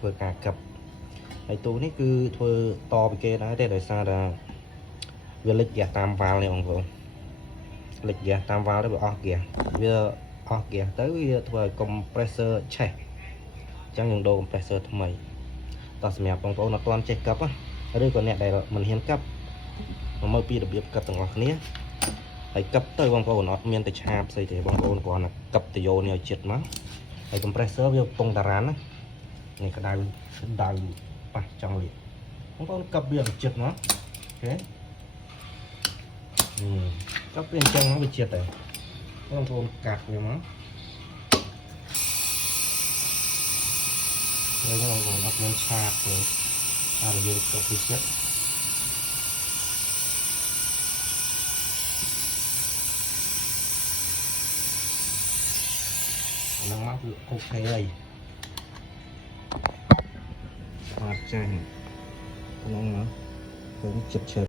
ធ្វើការកັບហើយទូនេះគឺធ្វើតពីគេដែរទេដោយសារតែវាលិចហ្គាសតាមវ៉ាល់នេះបងប្អូនលិចហ្គាសតាមវ៉ាល់ទៅវាអស់ហ្គាសវាអស់ហ្គាសទៅវាធ្វើឲ្យកុំប្រេស័រឆេះអញ្ចឹងយើងដូរកុំប្រេស័រថ្មីតោះសម្រាប់បងប្អូនអត់ទាន់ចេះកັບឬក៏អ្នកដែលមិនហ៊ានកັບមកពីរបៀបកັບទាំងអស់គ្នាហើយកັບទៅបងប្អូនអត់មានតែឆាបស្អីទេបងប្អូនគ្រាន់តែកັບតយោនេះឲ្យជិតមកហើយកុំប្រេស័រវាកំពុងតារ៉ាន់ណានេះក្តៅប៉ះចង់លាបងប្អូនកັບវាឲ្យជិតមកអូខេកັបវាអញ្ចឹងមកវាជិតតែបងប្អូនកាត់វាមកហើយបងប្អូនអត់មានឆាបទេហើយយើងកັບវាជិតឡើងមកគឺអូខេហើយអត់ចាញ់ក្នុងមកគឺចិត្ត